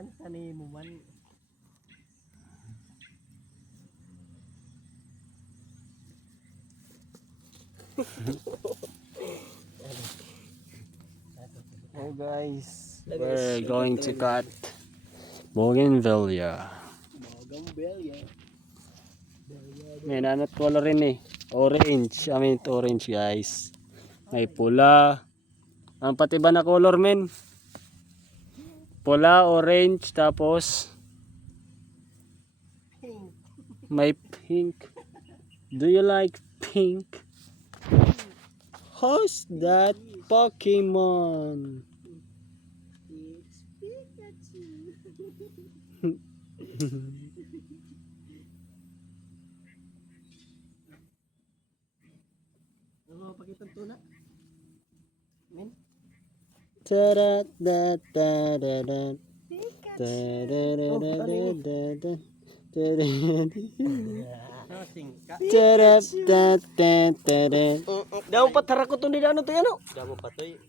Tani mo man. Oh guys, we're going to cut bougainvillea. May nanat color rin eh. Orange. I mean orange guys. May pula. Ang pati ba na color men? Pula, orange, tapos may pink. Do you like pink? Who's that Pokemon? It's Pikachu. Ano pakita to na? Men. Ta-da, da, da, da, da. Da, da, da, da, da, da, da. Da, da, da, da, da, da, da. Daw patara ko to ni ano to yan. Damo patoy.